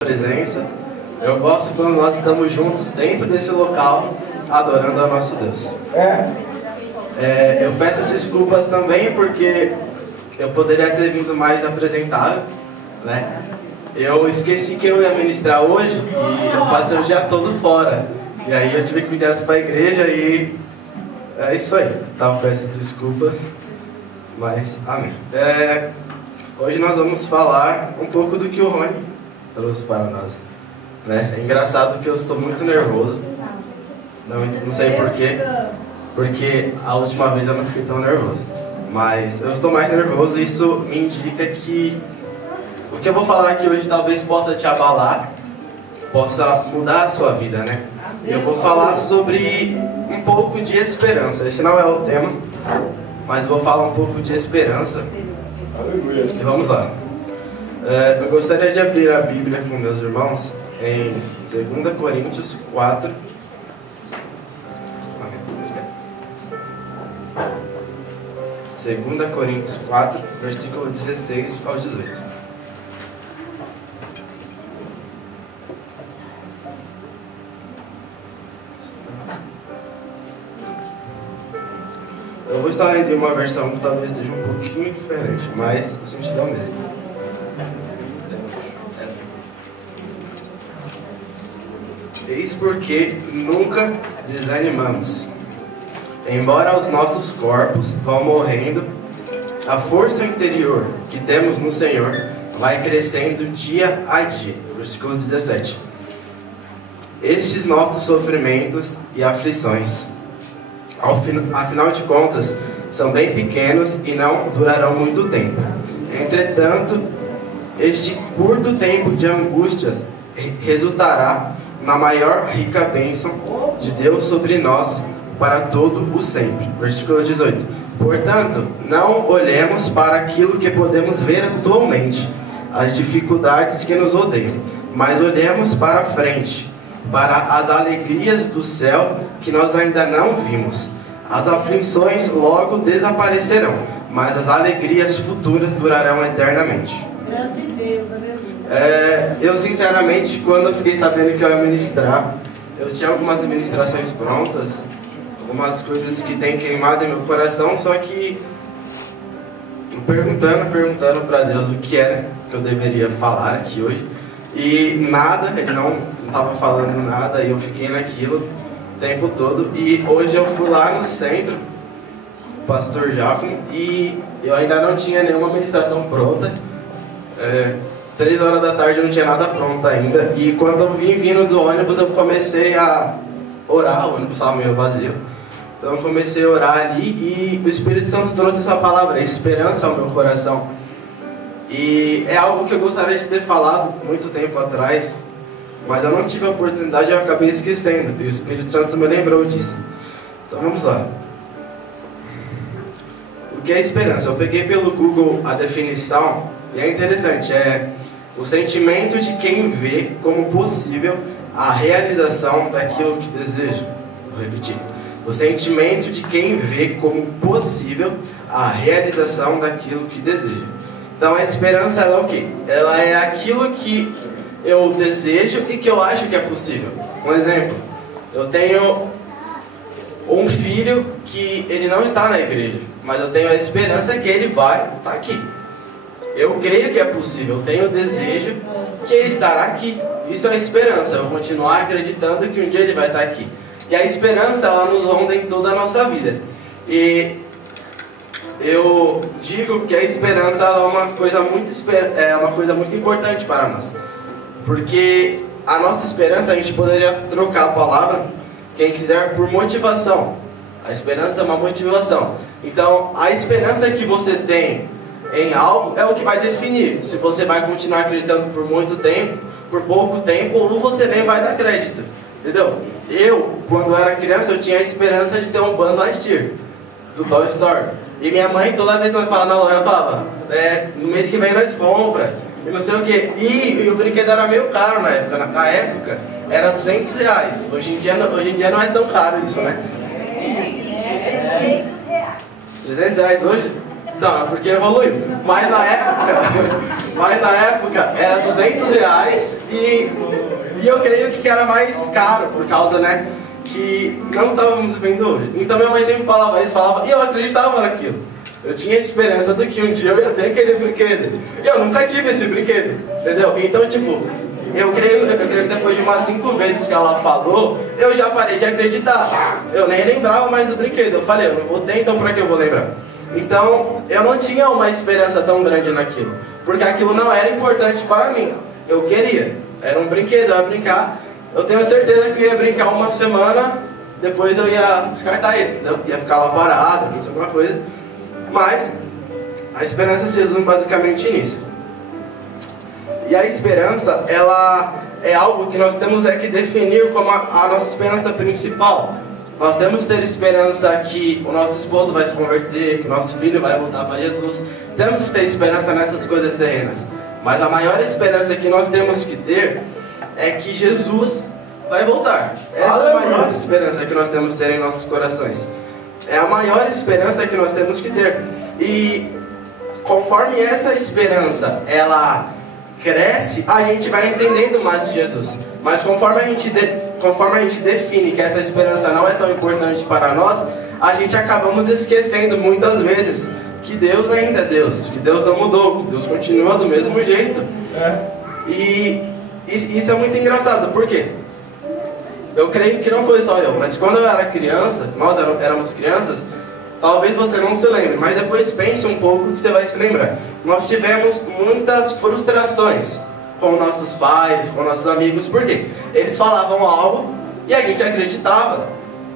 Presença. Eu gosto quando nós estamos juntos dentro desse local adorando ao nosso Deus. Eu peço desculpas também porque eu poderia ter vindo mais apresentável, né? Eu esqueci que eu ia ministrar hoje e eu passei o dia todo fora. E aí eu tive que ir direto para a igreja e é isso aí. Então peço desculpas, mas amém. Hoje nós vamos falar um pouco do que o Rony trouxe para nós, né? É engraçado que eu estou muito nervoso. Não sei porquê, porque a última vez eu não fiquei tão nervoso, mas eu estou mais nervoso e isso me indica que o que eu vou falar aqui hoje talvez possa te abalar, possa mudar a sua vida, né? Eu vou falar sobre um pouco de esperança. Esse não é o tema, mas eu vou falar um pouco de esperança. Aleluia. E vamos lá. Eu gostaria de abrir a Bíblia com meus irmãos em 2 Coríntios 4. 2 Coríntios 4, versículo 16 ao 18. Eu vou estar lendo uma versão que talvez esteja um pouquinho diferente, mas o sentido é o mesmo. Eis porque nunca desanimamos. Embora os nossos corpos vão morrendo, a força interior que temos no Senhor vai crescendo dia a dia. Versículo 17. Estes nossos sofrimentos e aflições, afinal de contas, são bem pequenos e não durarão muito tempo. Entretanto, este curto tempo de angústias resultará na maior rica bênção de Deus sobre nós para todo o sempre. Versículo 18. Portanto, não olhemos para aquilo que podemos ver atualmente, as dificuldades que nos rodeiam, mas olhemos para frente, para as alegrias do céu que nós ainda não vimos. As aflições logo desaparecerão, mas as alegrias futuras durarão eternamente. Grande Deus, aleluia. Eu sinceramente, quando eu fiquei sabendo que eu ia ministrar, eu tinha algumas ministrações prontas, algumas coisas que tem queimado em meu coração, só que perguntando para Deus o que era que eu deveria falar aqui hoje, e nada, ele não estava falando nada, e eu fiquei naquilo o tempo todo. E hoje eu fui lá no centro, o pastor Giacomo, e eu ainda não tinha nenhuma ministração pronta. 3 horas da tarde eu não tinha nada pronto ainda. E quando eu vim vindo do ônibus, eu comecei a orar. O ônibus estava meio vazio, então eu comecei a orar ali, e o Espírito Santo trouxe essa palavra, esperança ao meu coração. E é algo que eu gostaria de ter falado muito tempo atrás, mas eu não tive a oportunidade e eu acabei esquecendo, e o Espírito Santo me lembrou disso. Então vamos lá. O que é esperança? Eu peguei pelo Google a definição, e é interessante, é o sentimento de quem vê como possível a realização daquilo que deseja. Vou repetir. O sentimento de quem vê como possível a realização daquilo que deseja. Então a esperança, ela é o quê? Ela é aquilo que eu desejo e que eu acho que é possível. Um exemplo, eu tenho um filho que ele não está na igreja, mas eu tenho a esperança que ele vai estar aqui. Eu creio que é possível, eu tenho o desejo que ele estará aqui. Isso é a esperança, eu vou continuar acreditando que um dia ele vai estar aqui. E a esperança, ela nos ronda em toda a nossa vida. E eu digo que a esperança ela é uma coisa muito importante para nós. Porque a nossa esperança, a gente poderia trocar a palavra, quem quiser, por motivação. A esperança é uma motivação. Então, a esperança que você tem em algo é o que vai definir se você vai continuar acreditando por muito tempo, por pouco tempo, ou você nem vai dar crédito. Entendeu? Eu, quando era criança, eu tinha a esperança de ter um Buzz Lightyear do Toy Story. E minha mãe, toda vez que nós falávamos na loja, ela falava, no mês que vem nós compra, e não sei o que. E o brinquedo era meio caro na época. Na época era R$200. Hoje em dia não é tão caro isso, né? R$300 hoje? Não, porque evoluiu. Mas na época era R$200 E eu creio que era mais caro, por causa, né, que não estávamos vivendo hoje. Então minha mãe sempre falava isso, e eu acreditava naquilo. Eu tinha esperança de que um dia eu ia ter aquele brinquedo. E eu nunca tive esse brinquedo, entendeu? Então, tipo, eu creio que depois de umas 5 vezes que ela falou, eu já parei de acreditar. Eu nem lembrava mais do brinquedo. Eu falei, eu não vou ter, então pra que eu vou lembrar? Então, eu não tinha uma esperança tão grande naquilo, porque aquilo não era importante para mim. Eu queria, era um brinquedo, eu ia brincar. Eu tenho certeza que eu ia brincar uma semana, depois eu ia descartar ele, entendeu? Ia ficar lá parado, pensar alguma coisa. Mas a esperança se resume basicamente nisso. E a esperança, ela é algo que nós temos que definir como a nossa esperança principal. Nós temos que ter esperança que o nosso esposo vai se converter, que o nosso filho vai voltar para Jesus. Temos que ter esperança nessas coisas terrenas. Mas a maior esperança que nós temos que ter é que Jesus vai voltar. Essa é a maior esperança que nós temos que ter em nossos corações. É a maior esperança que nós temos que ter. E conforme essa esperança ela cresce, a gente vai entendendo mais de Jesus. Mas conforme a gente define que essa esperança não é tão importante para nós, a gente acabamos esquecendo muitas vezes que Deus ainda é Deus, que Deus não mudou, que Deus continua do mesmo jeito. E isso é muito engraçado, por quê? Eu creio que não foi só eu, mas quando eu era criança, nós éramos crianças, talvez você não se lembre, mas depois pense um pouco que você vai se lembrar. Nós tivemos muitas frustrações com nossos pais, com nossos amigos, por quê? Eles falavam algo e a gente acreditava.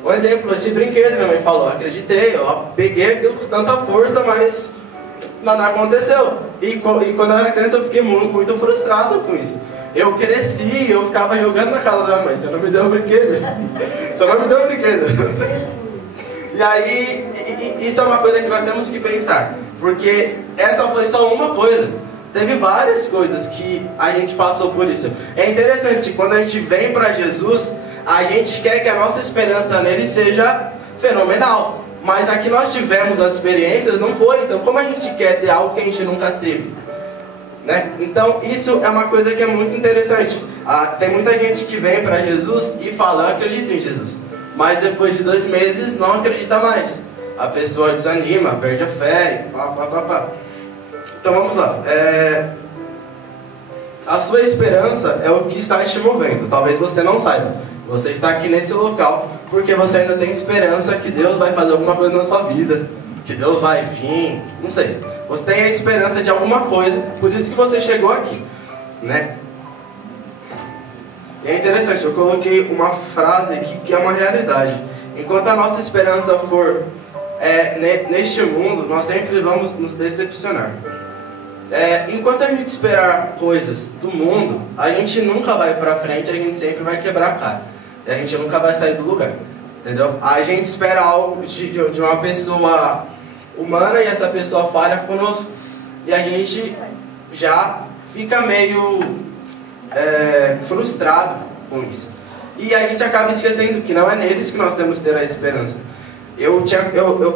Um exemplo, esse brinquedo, minha mãe falou, acreditei, eu peguei aquilo com tanta força, mas nada aconteceu. E quando eu era criança eu fiquei muito frustrado com isso. Eu cresci, eu ficava jogando na cara da minha mãe, você não me deu o brinquedo. Você não me deu o brinquedo. E aí, isso é uma coisa que nós temos que pensar. Porque essa foi só uma coisa. Teve várias coisas que a gente passou por isso. É interessante, quando a gente vem para Jesus, a gente quer que a nossa esperança nele seja fenomenal. Mas aqui nós tivemos as experiências, não foi. Então como a gente quer ter algo que a gente nunca teve? Né? Então isso é uma coisa que é muito interessante. Tem muita gente que vem para Jesus e fala, eu acredito em Jesus, mas depois de 2 meses não acredita mais. A pessoa desanima, perde a fé, Então vamos lá. A sua esperança é o que está te movendo. Talvez você não saiba. Você está aqui nesse local porque você ainda tem esperança que Deus vai fazer alguma coisa na sua vida, que Deus vai vir, não sei. Você tem a esperança de alguma coisa, por isso que você chegou aqui, né? E é interessante, eu coloquei uma frase aqui que é uma realidade. Enquanto a nossa esperança for neste mundo, nós sempre vamos nos decepcionar. Enquanto a gente esperar coisas do mundo, a gente nunca vai pra frente, a gente sempre vai quebrar a cara. E a gente nunca vai sair do lugar, entendeu? A gente espera algo de uma pessoa humana e essa pessoa falha conosco. E a gente já fica meio frustrado com isso. E a gente acaba esquecendo que não é neles que nós temos que ter a esperança. Eu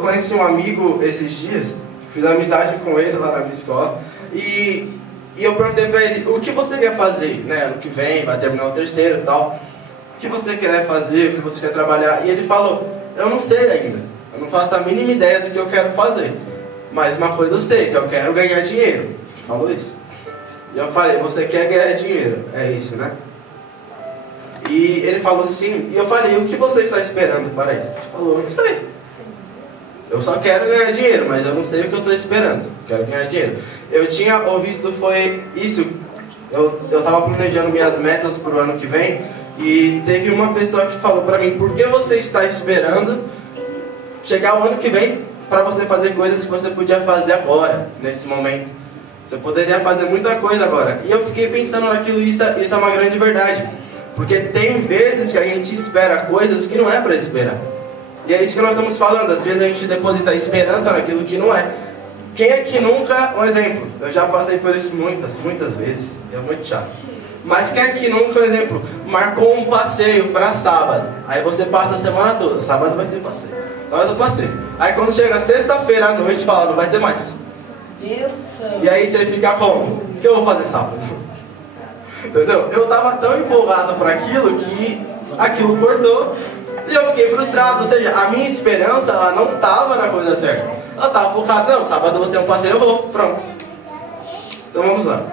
conheci um amigo esses dias, fiz amizade com ele lá na minha escola, e eu perguntei pra ele, o que você quer fazer, né, ano que vem, vai terminar o 3º e tal, o que você quer fazer, o que você quer trabalhar? E ele falou, eu não sei ainda, eu não faço a mínima ideia do que eu quero fazer, mas uma coisa eu sei, que eu quero ganhar dinheiro. Ele falou isso. E eu falei, você quer ganhar dinheiro? É isso, né? E ele falou sim, e eu falei, o que você está esperando para isso? Ele falou, eu não sei. Eu só quero ganhar dinheiro, mas eu não sei o que eu estou esperando. Quero ganhar dinheiro. Eu tinha ouvido, foi isso, eu estava planejando minhas metas para o ano que vem, e teve uma pessoa que falou para mim, por que você está esperando chegar o ano que vem para você fazer coisas que você podia fazer agora, nesse momento? Você poderia fazer muita coisa agora. E eu fiquei pensando naquilo, isso é uma grande verdade. Porque tem vezes que a gente espera coisas que não é para esperar. E é isso que nós estamos falando. Às vezes a gente deposita esperança naquilo que não é. Quem é que nunca... Um exemplo. Eu já passei por isso muitas vezes. É muito chato. Mas quem é que nunca, um exemplo, marcou um passeio para sábado. Aí você passa a semana toda. Sábado vai ter passeio. Sábado passeio. Aí quando chega sexta-feira à noite, fala, não vai ter mais. Deus. E aí você fica como? O que eu vou fazer sábado? Entendeu? Eu estava tão empolgado para aquilo que aquilo cortou e eu fiquei frustrado. Ou seja, a minha esperança ela não estava na coisa certa. Ela estava focada, não, sábado eu vou ter um passeio, eu vou, pronto. Então vamos lá.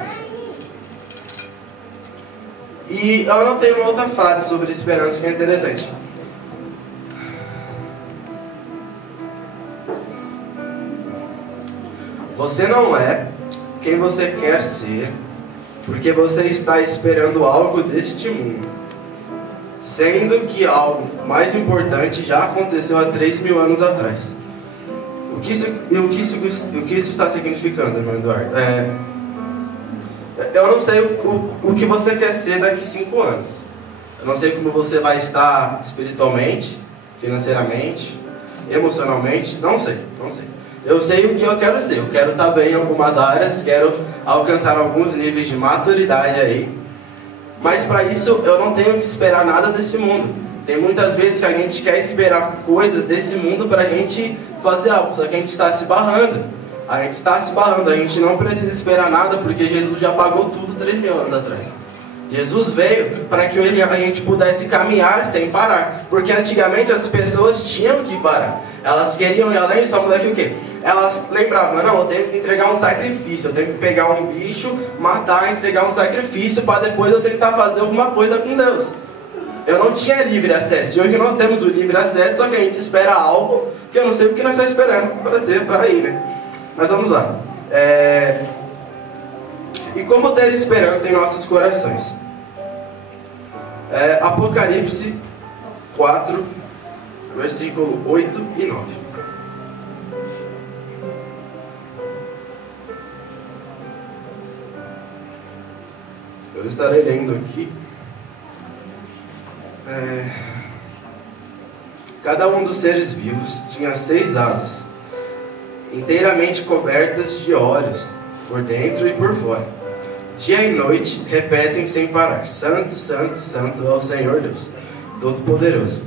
E eu anotei uma outra frase sobre esperança que é interessante. Você não é quem você quer ser, porque você está esperando algo deste mundo, sendo que algo mais importante já aconteceu há 3.000 anos atrás. O que isso está significando, irmão Eduardo? Eu não sei o que você quer ser daqui 5 anos. Eu não sei como você vai estar espiritualmente, financeiramente, emocionalmente. Não sei. Eu sei o que eu quero ser. Eu quero estar bem em algumas áreas, quero alcançar alguns níveis de maturidade aí. Mas para isso eu não tenho que esperar nada desse mundo. Tem muitas vezes que a gente quer esperar coisas desse mundo para a gente fazer algo, só que a gente está se barrando. A gente não precisa esperar nada porque Jesus já pagou tudo 3.000 anos atrás. Jesus veio para que a gente pudesse caminhar sem parar. Porque antigamente as pessoas tinham que parar. Elas queriam ir além, só daqui o quê? Elas lembravam, não, eu tenho que entregar um sacrifício, eu tenho que pegar um bicho, matar, entregar um sacrifício para depois eu tentar fazer alguma coisa com Deus. Eu não tinha livre acesso. E hoje nós temos o livre acesso, só que a gente espera algo que eu não sei o que nós estamos esperando para ir, né? Mas vamos lá. E como ter esperança em nossos corações? Apocalipse 4, versículo 8 e 9. Eu estarei lendo aqui. Cada um dos seres vivos tinha 6 asas, inteiramente cobertas de olhos, por dentro e por fora. Dia e noite repetem sem parar: Santo, Santo, Santo é o Senhor Deus Todo-Poderoso,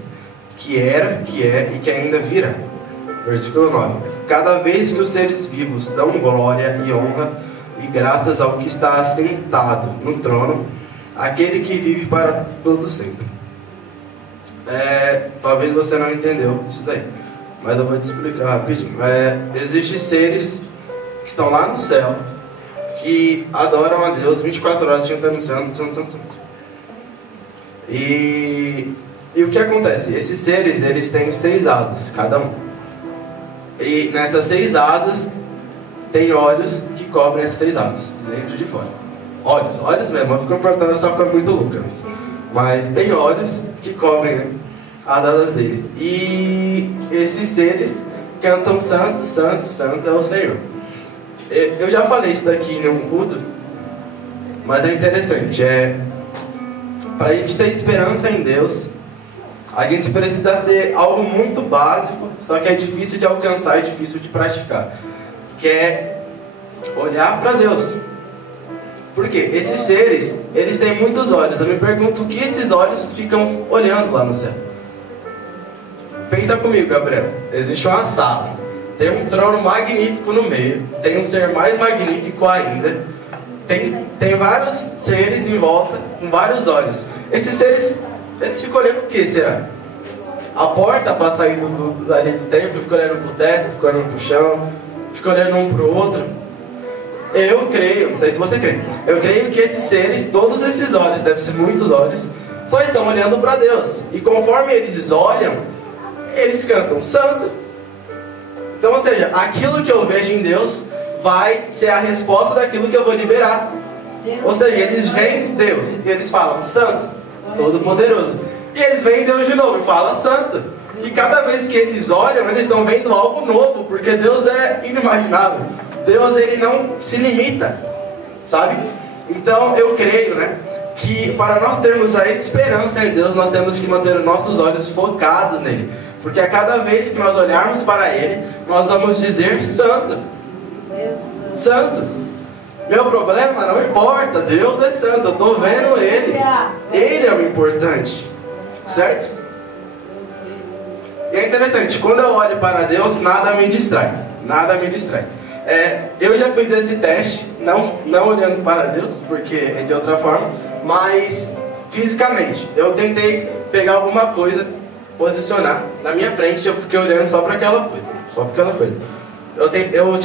que era, que é e que ainda virá. Versículo 9. Cada vez que os seres vivos dão glória e honra e graças ao que está assentado no trono, aquele que vive para todo sempre. Talvez você não entendeu isso daí, mas eu vou te explicar rapidinho. Existem seres que estão lá no céu, que adoram a Deus 24 horas cantando Santo, Santo, Santo, Santo. E o que acontece? Esses seres, eles têm 6 asas, cada um. E nessas 6 asas, tem olhos que cobrem essas 6 asas, de dentro e de fora. Olhos mesmo, eu fico importando só porque é muito louco, mas tem olhos que cobrem, né, as asas dele. E esses seres cantam Santo, Santo, Santo é o Senhor. Eu já falei isso daqui em um culto, mas é interessante. Para a gente ter esperança em Deus, a gente precisa ter algo muito básico, só que é difícil de alcançar e difícil de praticar, que é olhar para Deus. Porque esses seres, eles têm muitos olhos. Eu me pergunto o que esses olhos ficam olhando lá no céu. Pensa comigo, Gabriel. Existe uma sala, tem um trono magnífico no meio, tem um ser mais magnífico ainda, tem vários seres em volta com vários olhos. Esses seres, eles ficam olhando o que será? A porta para sair dali do templo, ficam olhando para o teto, ficam olhando para o chão, ficam olhando um para o outro. Eu creio, não sei se você crê, eu creio que esses seres, todos esses olhos, deve ser muitos olhos, só estão olhando para Deus. E conforme eles olham, eles cantam Santo. Então, ou seja, aquilo que eu vejo em Deus vai ser a resposta daquilo que eu vou liberar. Ou seja, eles veem Deus e eles falam Santo, Todo-Poderoso. E eles veem Deus de novo e falam Santo. E cada vez que eles olham, eles estão vendo algo novo, porque Deus é inimaginável. Deus, ele não se limita, sabe? Então eu creio, né, que para nós termos a esperança em Deus, nós temos que manter os nossos olhos focados nele. Porque a cada vez que nós olharmos para ele, nós vamos dizer Santo. Santo. Meu problema não importa, Deus é santo, eu estou vendo ele. Ele é o importante, certo? E é interessante, quando eu olho para Deus, nada me distrai. Nada me distrai. Eu já fiz esse teste, não olhando para Deus, porque é de outra forma, mas fisicamente. Eu tentei pegar alguma coisa, posicionar na minha frente, eu fiquei olhando só para aquela coisa. Só para aquela coisa. Eu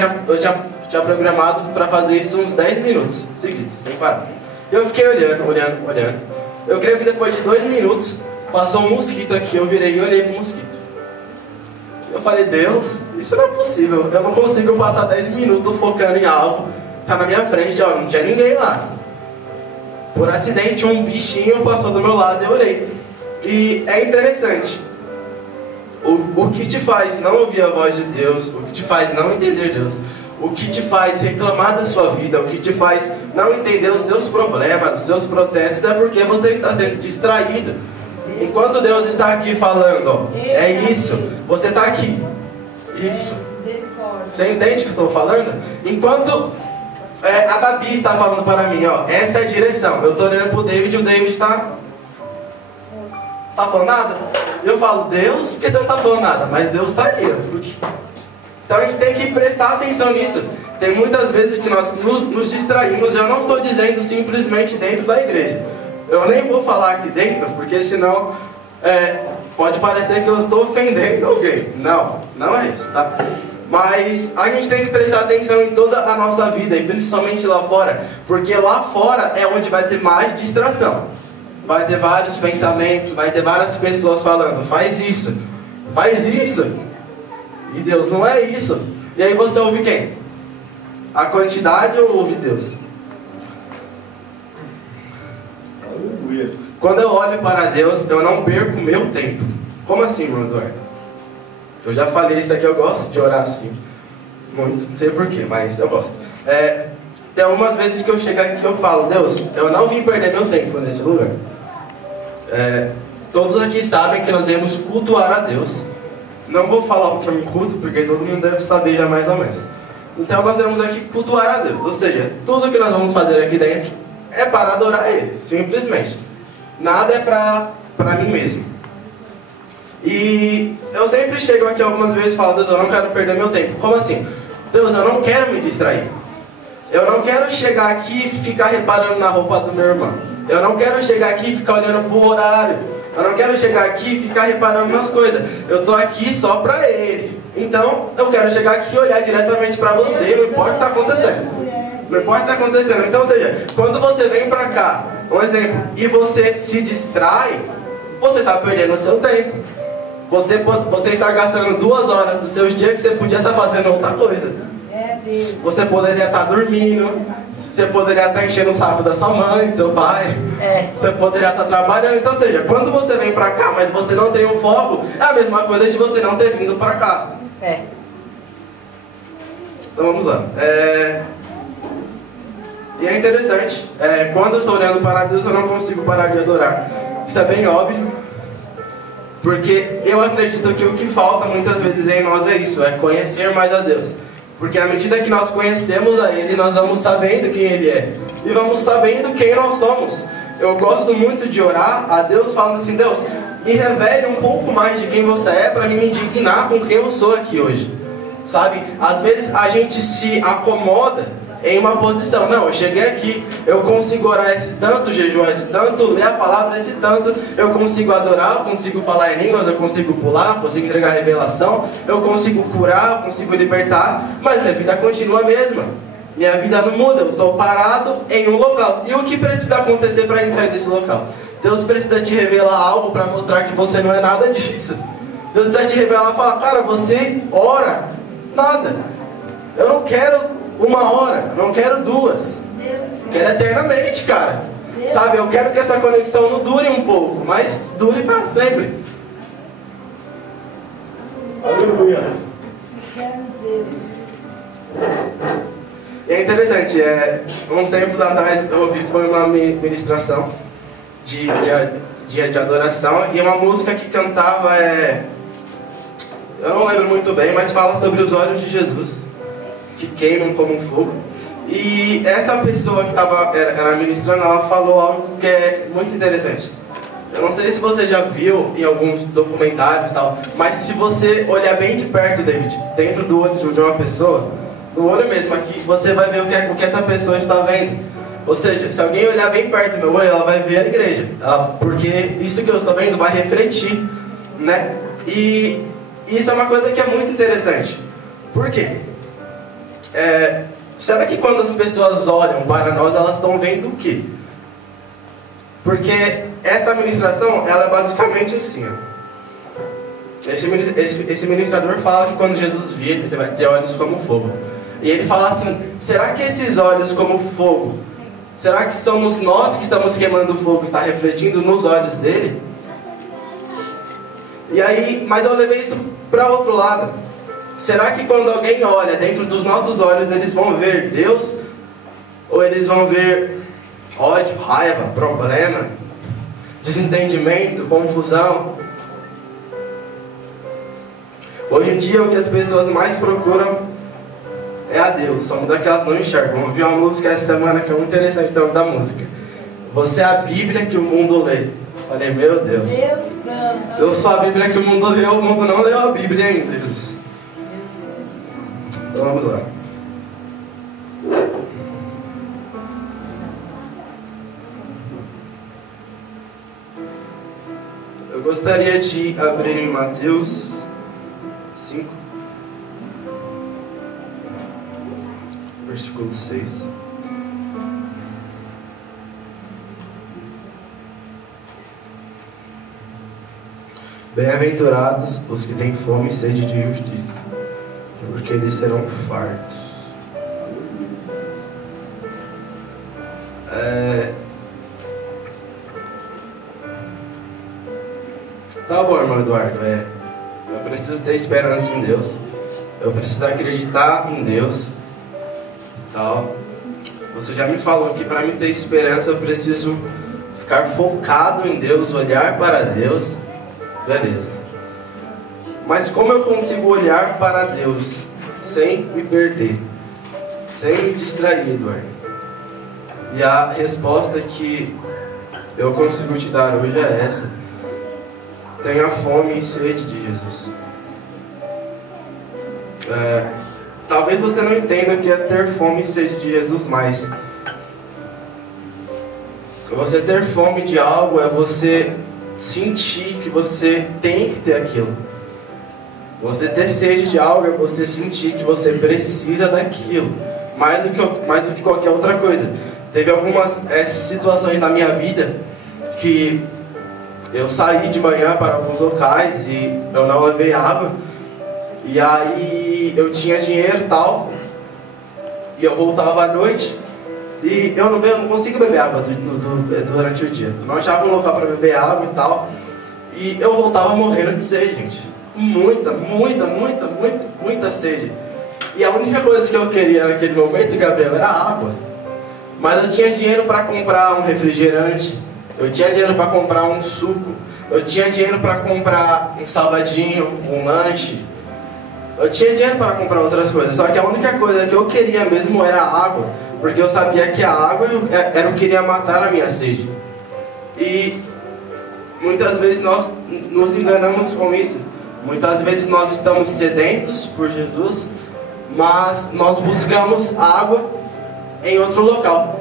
tinha programado para fazer isso uns 10 minutos seguidos, sem parar. Eu fiquei olhando. Eu creio que depois de 2 minutos, passou um mosquito aqui, eu virei e olhei pro mosquito. Eu falei, Deus, isso não é possível. Eu não consigo passar 10 minutos focando em algo. Tá na minha frente, ó, não tinha ninguém lá. Por acidente, um bichinho passou do meu lado e eu orei. E é interessante. O que te faz não ouvir a voz de Deus, o que te faz não entender Deus, o que te faz reclamar da sua vida, o que te faz não entender os seus problemas, os seus processos, é porque você está sendo distraído. Enquanto Deus está aqui falando, ó, é isso, você está aqui. Isso. Você entende o que eu estou falando? Enquanto a Babi está falando para mim, ó, essa é a direção. Eu estou olhando para o David e o David está falando nada. Eu falo, Deus, por que você não está falando nada? Mas Deus está aí, ó, por quê? Então a gente tem que prestar atenção nisso. Tem muitas vezes que nós nos distraímos. Eu não estou dizendo simplesmente dentro da igreja. Eu nem vou falar aqui dentro, porque senão pode parecer que eu estou ofendendo alguém. Não é isso, tá? Mas a gente tem que prestar atenção em toda a nossa vida, e principalmente lá fora, porque lá fora é onde vai ter mais distração. Vai ter vários pensamentos, vai ter várias pessoas falando, faz isso. E Deus não é isso. E aí você ouve quem? A quantidade ou ouve Deus? Quando eu olho para Deus, eu não perco meu tempo. Como assim, irmão Eduardo? Eu já falei isso aqui, eu gosto de orar assim. Muito, não sei porquê, mas eu gosto. Tem algumas vezes que eu chego aqui e eu falo, Deus, eu não vim perder meu tempo nesse lugar. Todos aqui sabem que nós viemos cultuar a Deus. Não vou falar o que é um culto, porque todo mundo deve saber já mais ou menos. Então nós viemos aqui cultuar a Deus. Ou seja, tudo que nós vamos fazer aqui dentro é para adorar Ele, simplesmente. Nada é para mim mesmo. E eu sempre chego aqui algumas vezes e falo, Deus, eu não quero perder meu tempo. Como assim? Deus, eu não quero me distrair. Eu não quero chegar aqui e ficar reparando na roupa do meu irmão. Eu não quero chegar aqui e ficar olhando pro horário. Eu não quero chegar aqui e ficar reparando nas coisas. Eu tô aqui só pra Ele. Então, eu quero chegar aqui e olhar diretamente pra você. Não importa o que está acontecendo. Não importa o que está acontecendo. Então, ou seja, quando você vem pra cá, um exemplo, e você se distrai, você está perdendo o seu tempo. Você está gastando 2 horas dos seus dias que você podia estar fazendo outra coisa. Você poderia estar dormindo. Você poderia estar enchendo o saco da sua mãe, do seu pai. Você poderia estar trabalhando. Então, ou seja, quando você vem pra cá, mas você não tem um foco, é a mesma coisa de você não ter vindo pra cá. Então vamos lá. E é interessante, quando eu estou olhando para Deus, eu não consigo parar de adorar. Isso é bem óbvio, porque eu acredito que o que falta muitas vezes em nós é isso, é conhecer mais a Deus. Porque à medida que nós conhecemos a Ele, nós vamos sabendo quem Ele é. E vamos sabendo quem nós somos. Eu gosto muito de orar a Deus falando assim, Deus, me revele um pouco mais de quem você é para me indignar com quem eu sou aqui hoje. Sabe? Às vezes a gente se acomoda em uma posição. Não, eu cheguei aqui, eu consigo orar esse tanto, jejuar esse tanto, ler a palavra esse tanto, eu consigo adorar, eu consigo falar em línguas, eu consigo pular, eu consigo entregar revelação, eu consigo curar, eu consigo libertar, mas minha vida continua a mesma. Minha vida não muda, eu estou parado em um local. E o que precisa acontecer para a gente sair desse local? Deus precisa te revelar algo para mostrar que você não é nada disso. Deus precisa te revelar e falar, cara, você ora nada. Eu não quero 1 hora, eu não quero 2. Eu quero eternamente, cara. Sabe, eu quero que essa conexão não dure um pouco, mas dure para sempre. Aleluia. E é interessante, uns tempos atrás eu ouvi, foi uma ministração de adoração, e uma música que cantava eu não lembro muito bem, mas fala sobre os olhos de Jesus que queimam como um fogo. E essa pessoa que era ministrando, ela falou algo que é muito interessante. Eu não sei se você já viu em alguns documentários e tal, mas se você olhar bem de perto, David, dentro do olho de uma pessoa, no olho mesmo aqui, você vai ver o que essa pessoa está vendo. Ou seja, se alguém olhar bem perto do meu olho, ela vai ver a igreja. Porque isso que eu estou vendo vai refletir, né? E isso é uma coisa que é muito interessante. Por quê? Será que quando as pessoas olham para nós, elas estão vendo o quê? Porque essa ministração, ela é basicamente assim, ó. Esse ministrador fala que quando Jesus vir, ele vai ter olhos como fogo. E ele fala assim, será que esses olhos como fogo, será que somos nós que estamos queimando o fogo, está refletindo nos olhos dele? E aí, mas eu levei isso para outro lado. Será que quando alguém olha dentro dos nossos olhos, eles vão ver Deus? Ou eles vão ver ódio, raiva, problema, desentendimento, confusão? Hoje em dia o que as pessoas mais procuram é a Deus, só muda que elas não enxergam. Eu ouvi uma música essa semana que é muito interessante, o nome da música. Você é a Bíblia que o mundo lê. Falei, meu Deus. Se eu sou a Bíblia que o mundo leu, o mundo não leu a Bíblia ainda. Então vamos lá. Eu gostaria de abrir em Mateus 5, versículo 6. Bem-aventurados os que têm fome e sede de justiça, porque eles serão fartos. Tá bom, irmão Eduardo, eu preciso ter esperança em Deus, eu preciso acreditar em Deus, tal. Você já me falou que para me ter esperança eu preciso ficar focado em Deus, olhar para Deus, beleza. Mas como eu consigo olhar para Deus sem me perder, sem me distrair, Eduardo? E a resposta que eu consigo te dar hoje é essa. Tenha fome e sede de Jesus. Talvez você não entenda o que é ter fome e sede de Jesus, mas você ter fome de algo é você sentir que você tem que ter aquilo. Você ter sede de algo é você sentir que você precisa daquilo, mais do que qualquer outra coisa. Teve algumas situações na minha vida que eu saí de manhã para alguns locais e eu não levei água. E aí eu tinha dinheiro e tal, e eu voltava à noite e eu não consigo beber água durante o dia. Eu não achava um local para beber água e tal, e eu voltava morrendo de sede, gente. Muita sede. E a única coisa que eu queria naquele momento, Gabriel, era água. Mas eu tinha dinheiro para comprar um refrigerante, eu tinha dinheiro para comprar um suco, eu tinha dinheiro para comprar um salgadinho, um lanche, eu tinha dinheiro para comprar outras coisas. Só que a única coisa que eu queria mesmo era água, porque eu sabia que a água era o que iria matar a minha sede. E muitas vezes nós nos enganamos com isso. Muitas vezes nós estamos sedentos por Jesus, mas nós buscamos água em outro local.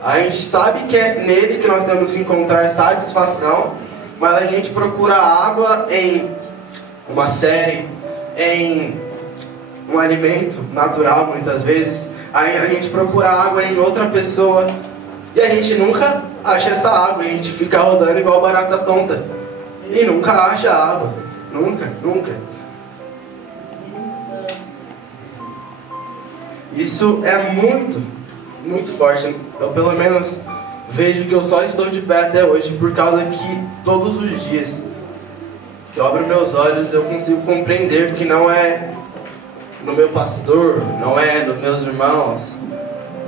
A gente sabe que é nele que nós temos que encontrar satisfação, mas a gente procura água em uma série, em um alimento natural muitas vezes. A gente procura água em outra pessoa e a gente nunca acha essa água. A gente fica rodando igual barata tonta e nunca acha água. Nunca. Isso é muito forte. Eu pelo menos vejo que eu só estou de pé até hoje por causa que todos os dias que eu abro meus olhos eu consigo compreender que não é no meu pastor, não é nos meus irmãos,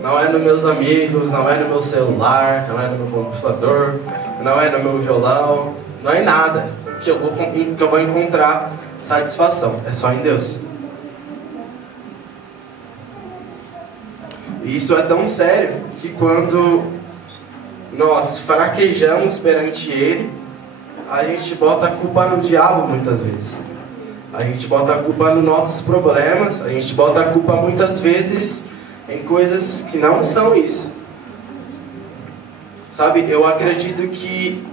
não é nos meus amigos, não é no meu celular, não é no meu computador, não é no meu violão, não é nada que eu vou encontrar satisfação, é só em Deus. E isso é tão sério que quando nós fraquejamos perante Ele, a gente bota a culpa no diabo muitas vezes. A gente bota a culpa nos nossos problemas, a gente bota a culpa muitas vezes em coisas que não são isso. Sabe, eu acredito que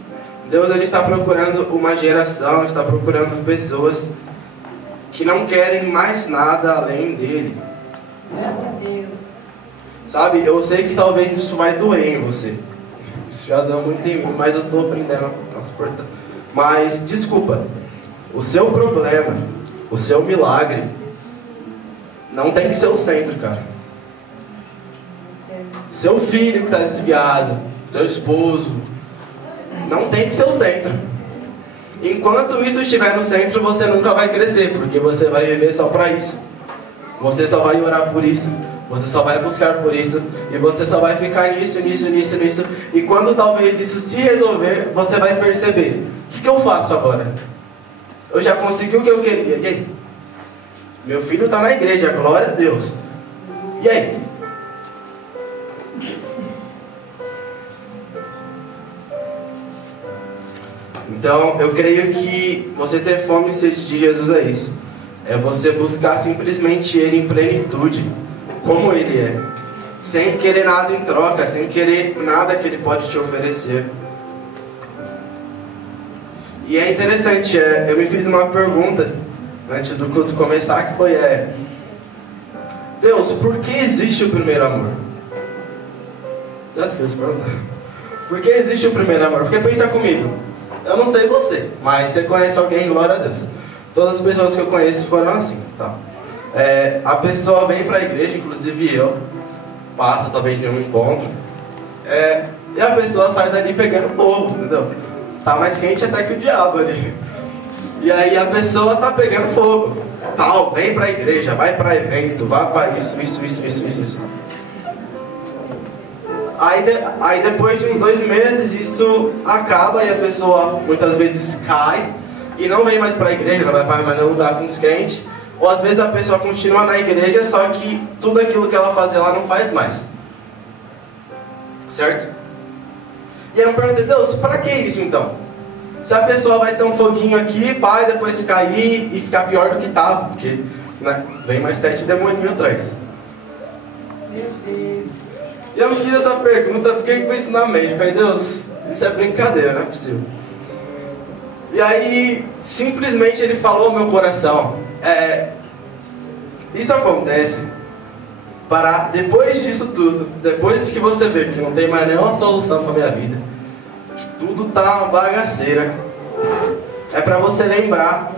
Deus ele está procurando uma geração, está procurando pessoas que não querem mais nada além dele. Sabe, eu sei que talvez isso vai doer em você. Isso já deu muito em mim, mas eu estou aprendendo a suportar. Mas, desculpa, o seu problema, o seu milagre, não tem que ser o centro, cara. Seu filho que está desviado, seu esposo, não tem que ser o centro. Enquanto isso estiver no centro, você nunca vai crescer, porque você vai viver só para isso. Você só vai orar por isso, você só vai buscar por isso, e você só vai ficar nisso. E quando talvez isso se resolver, você vai perceber: o que eu faço agora? Eu já consegui o que eu queria, e aí? Meu filho está na igreja, glória a Deus. E aí? Então, eu creio que você ter fome e sede de Jesus é isso. É você buscar simplesmente Ele em plenitude, como Ele é. Sem querer nada em troca, sem querer nada que Ele pode te oferecer. E é interessante, eu me fiz uma pergunta antes do culto começar, que foi, Deus, por que existe o primeiro amor? Já se fez perguntar? Por que existe o primeiro amor? Porque pensa comigo, eu não sei você, mas você conhece alguém, glória a Deus. Todas as pessoas que eu conheço foram assim, tá? A pessoa vem para a igreja, inclusive eu, passa talvez em um encontro, e a pessoa sai dali pegando fogo, entendeu? Tá mais quente até que o diabo ali. E aí a pessoa tá pegando fogo, tal, vem para a igreja, vai para evento, vai para isso. Aí depois de uns 2 meses isso acaba e a pessoa muitas vezes cai e não vem mais para a igreja, não vai para mais nenhum lugar com os crentes. Ou às vezes a pessoa continua na igreja, só que tudo aquilo que ela fazia lá não faz mais. Certo? E aí eu perguntei, Deus, para que isso então? Se a pessoa vai ter um foguinho aqui, vai depois cair e ficar pior do que estava, porque vem mais 7 demoninhos atrás. E eu me fiz essa pergunta, fiquei com isso na mente. Falei, Deus, isso é brincadeira, não é possível. E aí, simplesmente ele falou ao meu coração, isso acontece para depois disso tudo, depois que você vê que não tem mais nenhuma solução para a minha vida, que tudo tá uma bagaceira, é para você lembrar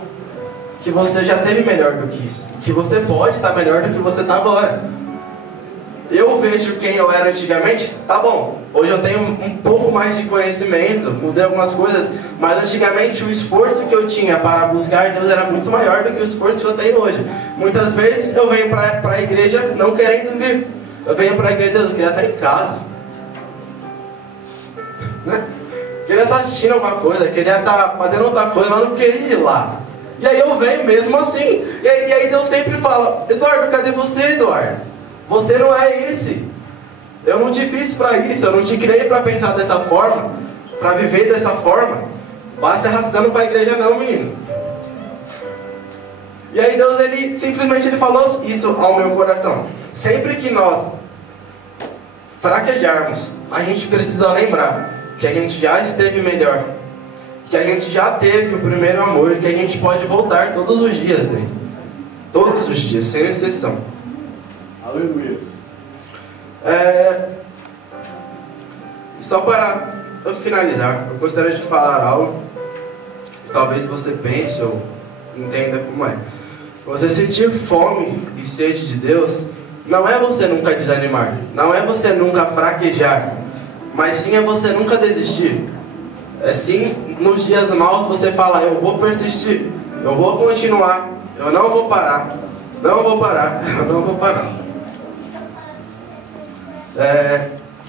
que você já teve melhor do que isso, que você pode estar melhor do que você está agora. Eu vejo quem eu era antigamente, tá bom, hoje eu tenho um pouco mais de conhecimento, mudei algumas coisas, mas antigamente o esforço que eu tinha para buscar Deus era muito maior do que o esforço que eu tenho hoje. Muitas vezes eu venho para a igreja não querendo vir, eu venho para a igreja, Deus, eu queria estar em casa, né? Queria estar assistindo alguma coisa, queria estar fazendo outra coisa, mas não queria ir lá. E aí eu venho mesmo assim, e aí Deus sempre fala, Eduardo, cadê você, Eduardo? Você não é esse. Eu não te fiz para isso. Eu não te criei para pensar dessa forma, para viver dessa forma. Vá se arrastando para a igreja não, menino. E aí Deus, ele simplesmente falou isso ao meu coração. Sempre que nós fraquejarmos, a gente precisa lembrar que a gente já esteve melhor, que a gente já teve o primeiro amor e que a gente pode voltar todos os dias, né? Todos os dias, sem exceção. Aleluia. Só para eu finalizar, eu gostaria de falar algo que talvez você pense ou entenda como é. Você sentir fome e sede de Deus não é você nunca desanimar, não é você nunca fraquejar, mas sim é você nunca desistir. É sim, nos dias maus você fala, eu vou persistir, eu vou continuar, eu não vou parar, não vou parar, eu não vou parar.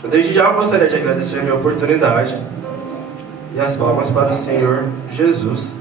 Desde já eu gostaria de agradecer a minha oportunidade e as palmas para o Senhor Jesus.